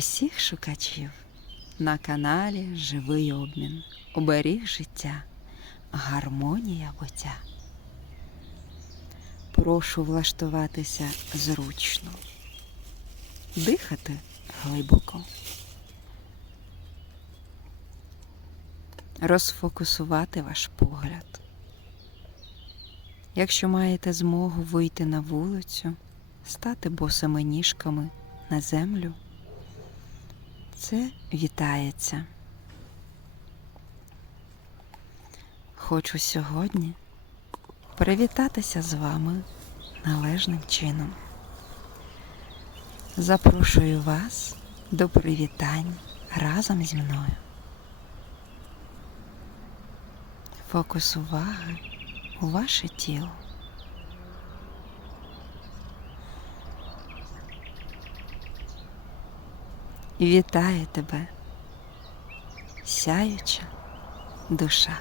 усіх шукачів. На каналі Живий обмін, оберіг життя, гармонія буття. Прошу влаштуватися зручно, дихати глибоко, розфокусувати ваш погляд. Якщо маєте змогу вийти на вулицю, стати босими ніжками на землю, це вітається. Хочу сьогодні привітатися з вами належним чином. Запрошую вас до привітань разом зі мною. Фокус уваги у ваше тіло. Вітає тебе, сяюча душа.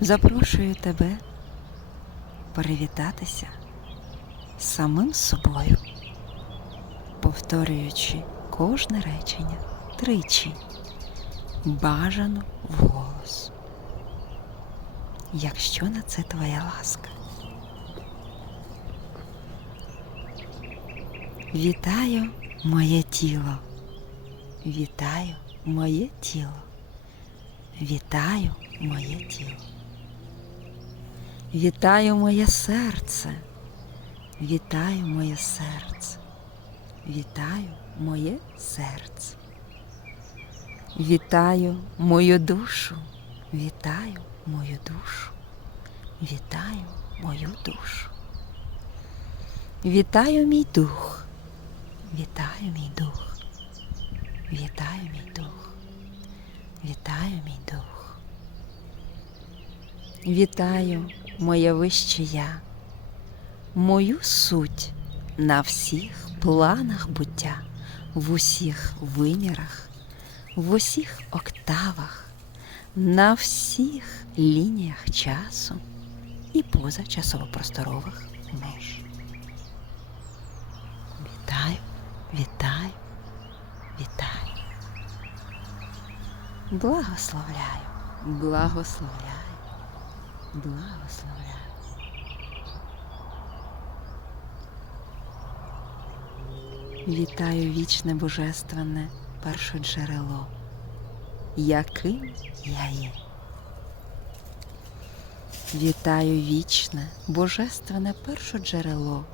Запрошую тебе привітатися самим собою, повторюючи кожне речення тричі, бажано вголос, якщо на це твоя ласка. Вітаю моє тіло. Вітаю моє тіло. Вітаю моє тіло. Вітаю моє серце. Вітаю моє серце. Вітаю моє серце. Вітаю мою душу. Вітаю мою душу. Вітаю мою душу. Вітаю мій дух. Вітаю мій дух. Вітаю мій дух. Вітаю мій дух. Вітаю моє вище я, мою суть на всіх планах буття, в усіх вимірах, в усіх октавах, на всіх лініях часу і поза часово-просторових меж. Вітаю, вітаю, вітаю. Благословляю, благословляю, благословляю. Вітаю вічне божественне першоджерело, яким я є. Вітаю вічне божественне першоджерело,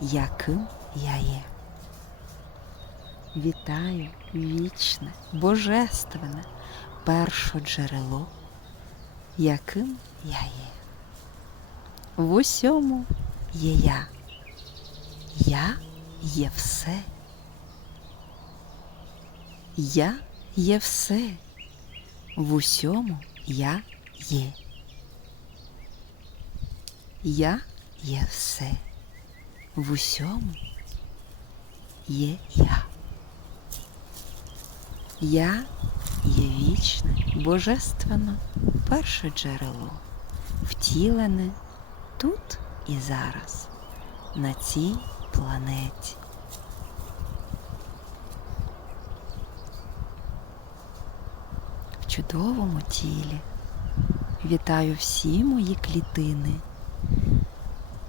яким я є. Вітаю вічне, божественне першоджерело, яким я є. В усьому є я. Я є все. Я є все. В усьому я є. Я є все. В усьому є я. Я є вічне, божественно, перше джерело, втілене тут і зараз, на цій планеті. В чудовому тілі вітаю всі мої клітини,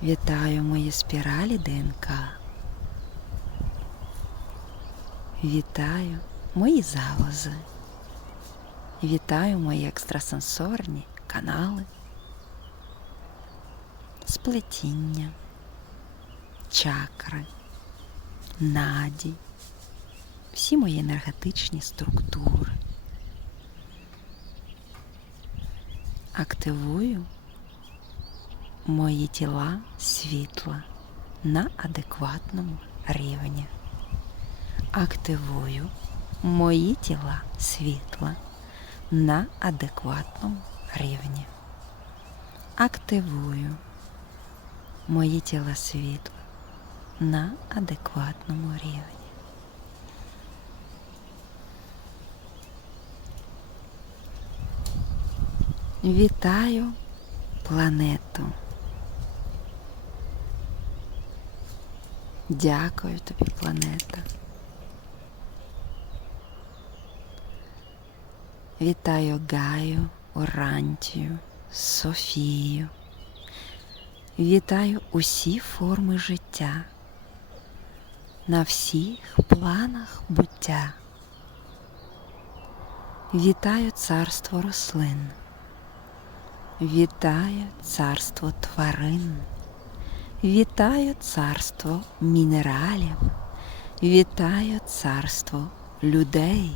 вітаю мої спіралі ДНК. Вітаю мої залози. Вітаю мої екстрасенсорні канали, сплетіння, чакри, наді, всі мої енергетичні структури. Активую мої тіла світла на адекватному рівні. Активую мої тіла світла на адекватному рівні. Активую мої тіла світла на адекватному рівні. Вітаю планету. Дякую тобі, планета. Вітаю Гаю, Орантію, Софію. Вітаю усі форми життя на всіх планах буття. Вітаю царство рослин. Вітаю царство тварин. Вітаю царство мінералів. Вітаю царство людей.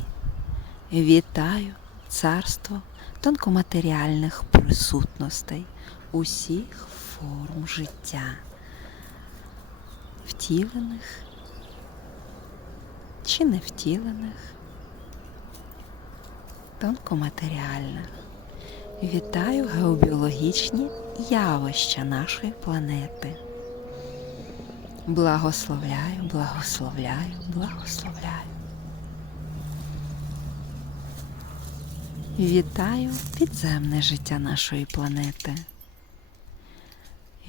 Вітаю царство тонкоматеріальних присутностей усіх форм життя, втілених чи не втілених, тонкоматеріальних. Вітаю геобіологічні явища нашої планети. Благословляю, благословляю, благословляю. Вітаю підземне життя нашої планети.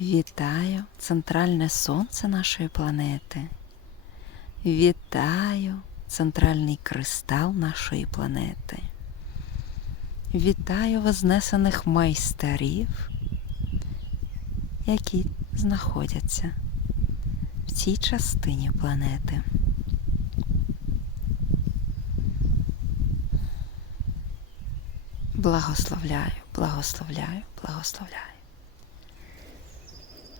Вітаю центральне сонце нашої планети. Вітаю центральний кристал нашої планети. Вітаю вознесених майстерів, які знаходяться в цій частині планети. Благословляю, благословляю, благословляю.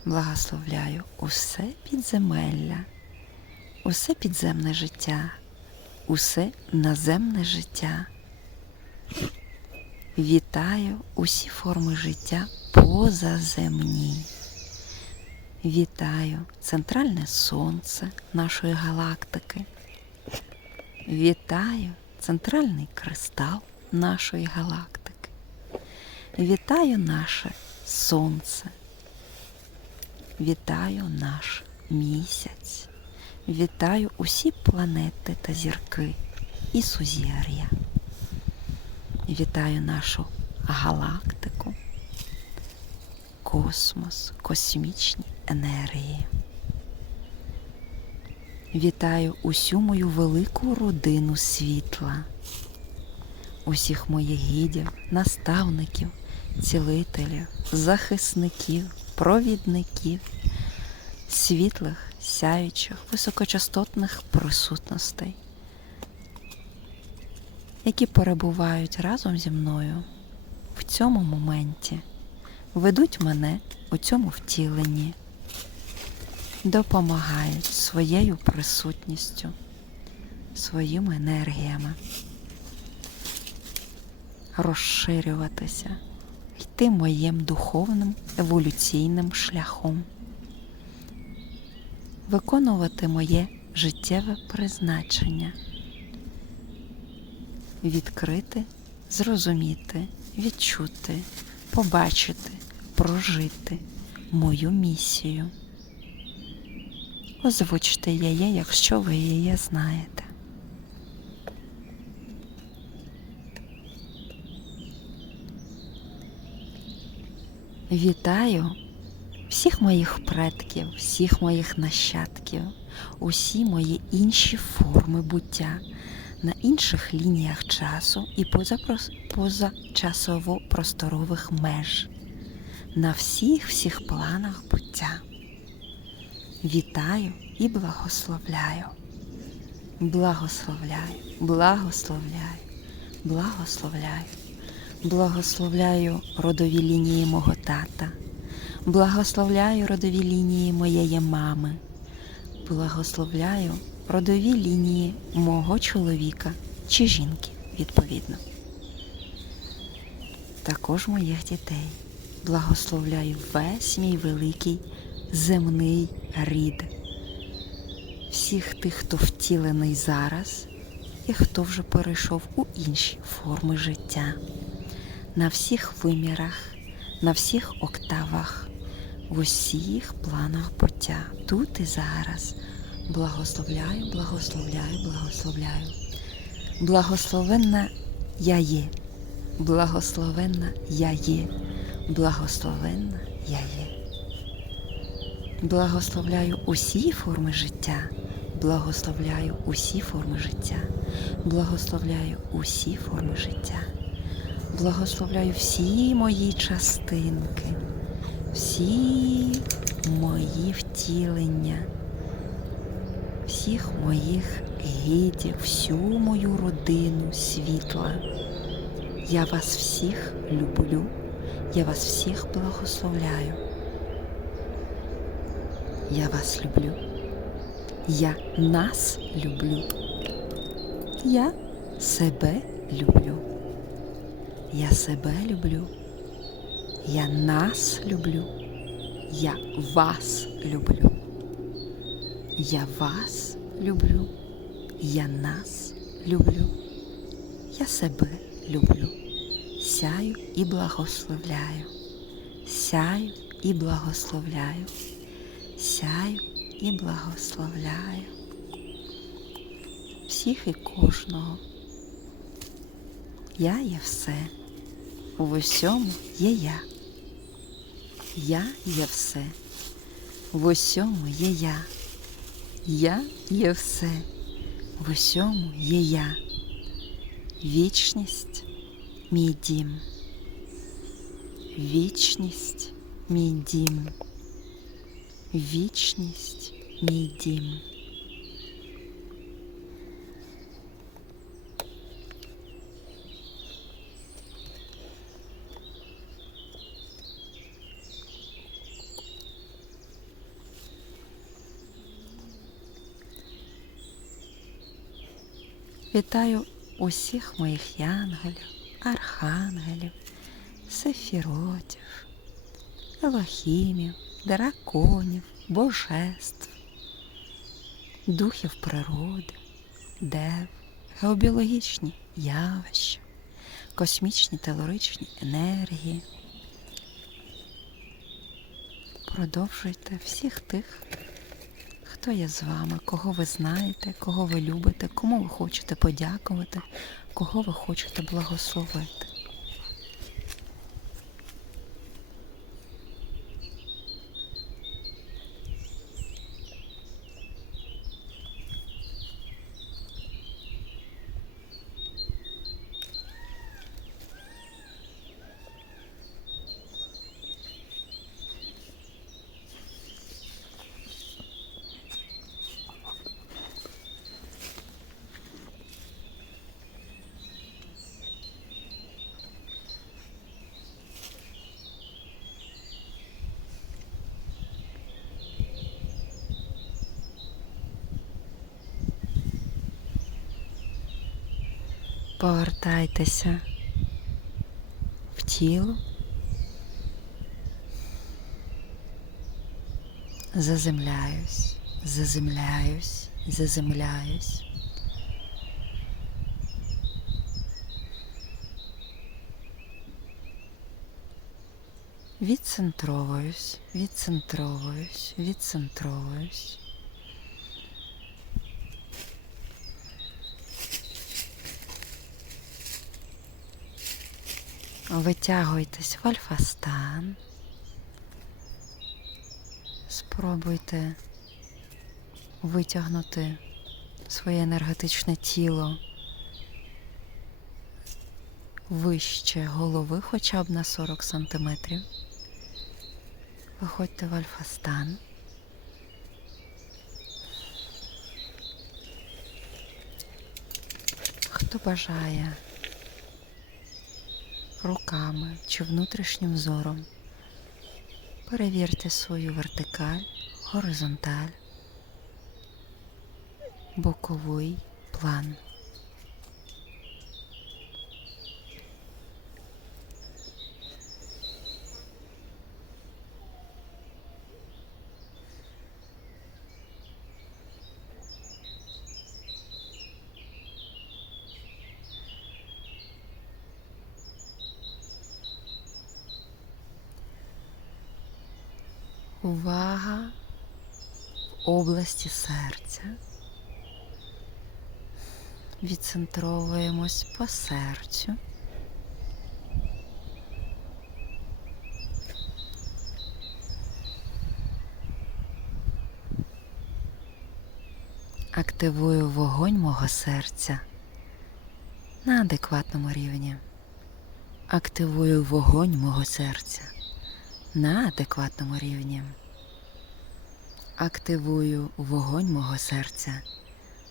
Благословляю усе підземелля, усе підземне життя, усе наземне життя. Вітаю усі форми життя позаземні. Вітаю центральне сонце нашої галактики. Вітаю центральний кристал нашої галактики. Вітаю наше сонце. Вітаю наш місяць. Вітаю усі планети та зірки і сузір'я. Вітаю нашу галактику, космос, космічні енергії. Вітаю усю мою велику родину світла, усіх моїх гідів, наставників, цілителів, захисників, провідників, світлих, сяючих, високочастотних присутностей які перебувають разом зі мною в цьому моменті, ведуть мене у цьому втіленні, допомагають своєю присутністю, своїми енергіями розширюватися, йти моїм духовним еволюційним шляхом, виконувати моє життєве призначення відкрити, зрозуміти, відчути, побачити, прожити мою місію. Озвучте її, якщо ви її знаєте. Вітаю всіх моїх предків, всіх моїх нащадків, усі мої інші форми буття на інших лініях часу і позачасово-просторових меж, на всіх всіх планах буття. Вітаю і благословляю, благословляю, благословляю, благословляю, благословляю родові лінії мого тата, благословляю родові лінії моєї мами, благословляю родові лінії мого чоловіка чи жінки, відповідно. Також моїх дітей. Благословляю весь мій великий земний рід, всіх тих, хто втілений зараз і хто вже перейшов у інші форми життя, на всіх вимірах, на всіх октавах, в усіх планах буття, тут і зараз. Благословляю, благословляю, благословляю. Благословенна я є, благословенна я є, благословенна я є. Благословляю усі форми життя. Благословляю усі форми життя. Благословляю усі форми життя. Благословляю всі мої частинки, всі мої втілення, всіх моїх гідів, всю мою родину світла. Я вас всіх люблю, я вас всіх благословляю. Я вас люблю. Я нас люблю. Я себе люблю. Я себе люблю. Я нас люблю. Я вас люблю. Я вас люблю. Я нас люблю. Я себе люблю. Сяю і благословляю. Сяю і благословляю. Сяю і благословляю всіх і кожного. Я є все. В усьому є я. Я є все. В усьому є я. Я є все. В усьому є я. Вічність мій дім. Вічність мій дім. Вічність мій дім. Вітаю усіх моїх янголів, архангелів, сефіротів, елохімів, драконів, божеств, духів природи, дев, геобіологічні явища, космічні телоричні енергії. Продовжуйте всіх тих, хто є з вами, кого ви знаєте, кого ви любите, кому ви хочете подякувати, кого ви хочете благословити. Повертайтеся в тіло. Заземляюсь, заземляюсь, заземляюсь. Відцентровуюсь, відцентровуюсь, відцентровуюсь. Витягуйтесь в альфа-стан. Спробуйте витягнути своє енергетичне тіло вище голови хоча б на 40 сантиметрів. Виходьте в альфа-стан. Хто бажає руками чи внутрішнім зором перевірте свою вертикаль, горизонталь, боковий план. увага в області серця. Відцентровуємось по серцю. Активую вогонь мого серця на адекватному рівні. Активую вогонь мого серця на адекватному рівні. Активую вогонь мого серця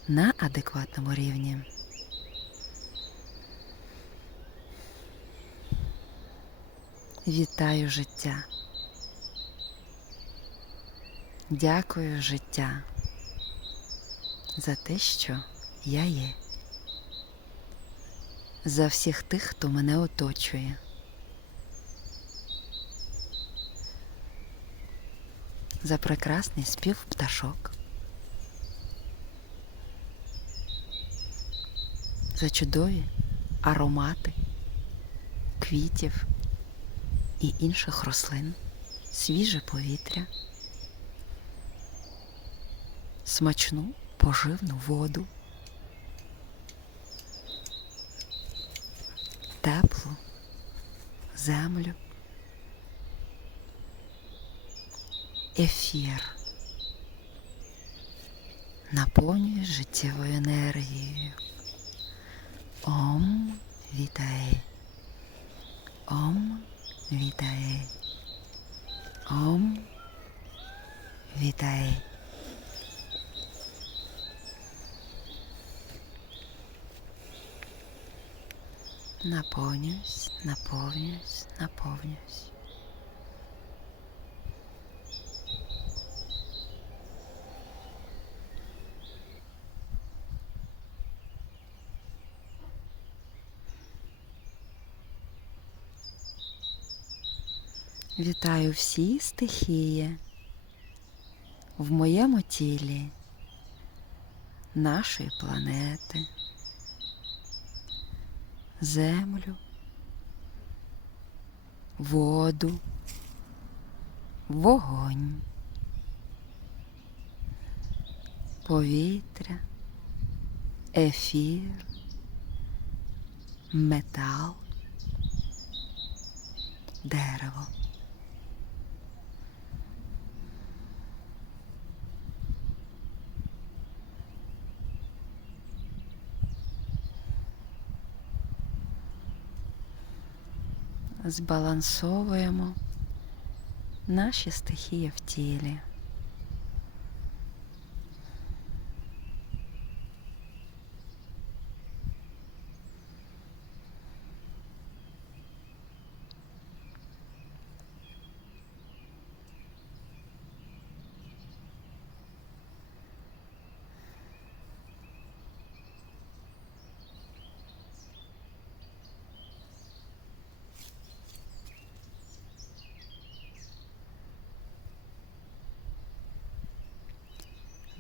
на адекватному рівні. Вітаю життя. Дякую життя за те, що я є. За всіх тих, хто мене оточує. За прекрасний спів пташок. За чудові аромати квітів і інших рослин, свіже повітря, смачну поживну воду, теплу землю, ефір. Наповнює життєвою енергією. Ом вітає. Ом вітає. Ом вітає. Наповнююсь, наповнююсь, наповнююсь. Вітаю всі стихії в моєму тілі нашої планети, землю, воду, вогонь, повітря, ефір, метал, дерево. Збалансовуємо наші стихії в тілі.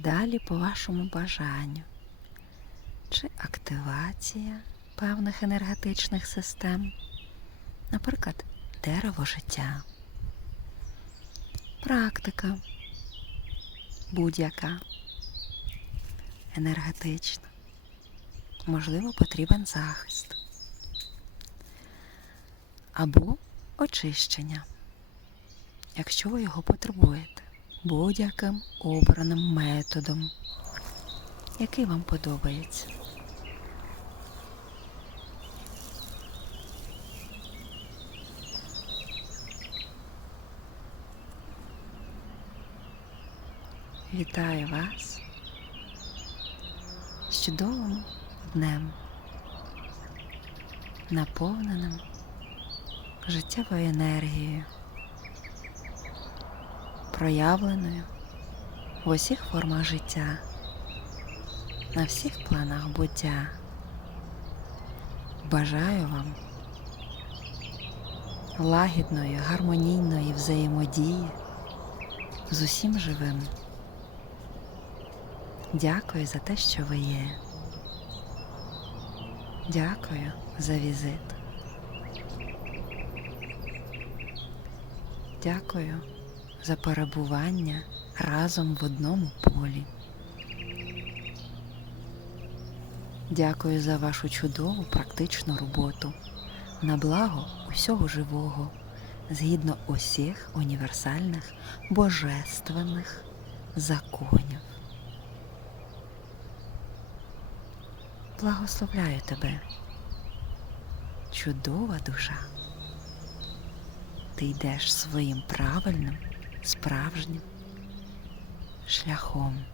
Далі по вашому бажанню, чи активація певних енергетичних систем, наприклад, дерево життя, практика будь-яка енергетична, можливо, потрібен захист. Або очищення, якщо ви його потребуєте будь-яким обраним методом, який вам подобається. Вітаю вас з чудовим днем, наповненим життєвою енергією проявленою в усіх формах життя, на всіх планах буття. Бажаю вам лагідної, гармонійної взаємодії з усім живим. Дякую за те, що ви є. Дякую за візит. Дякую за перебування разом в одному полі. Дякую за вашу чудову практичну роботу на благо усього живого, згідно усіх універсальних божественних законів. Благословляю тебе, чудова душа. Ти йдеш своїм правильним, справжнім шляхом.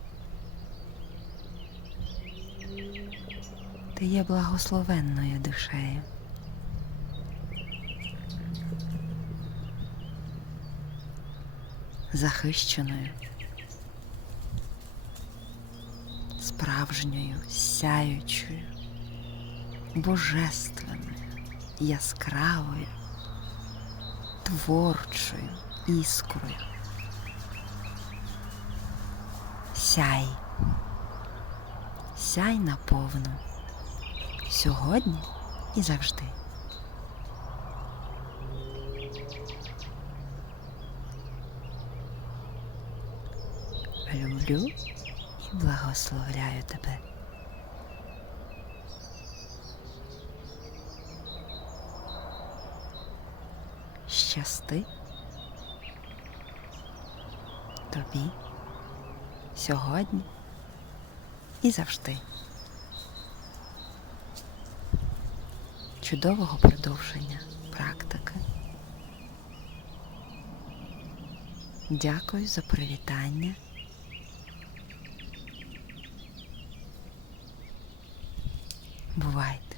Ти є благословенною душею. Захищеною, справжньою, сяючою, божественною, яскравою, творчою іскрою. Сяй, сяй наповну, сьогодні і завжди. Люблю і благословляю тебе. Щасти тобі сьогодні і завжди. Чудового продовження практики. Дякую за привітання. Бувайте!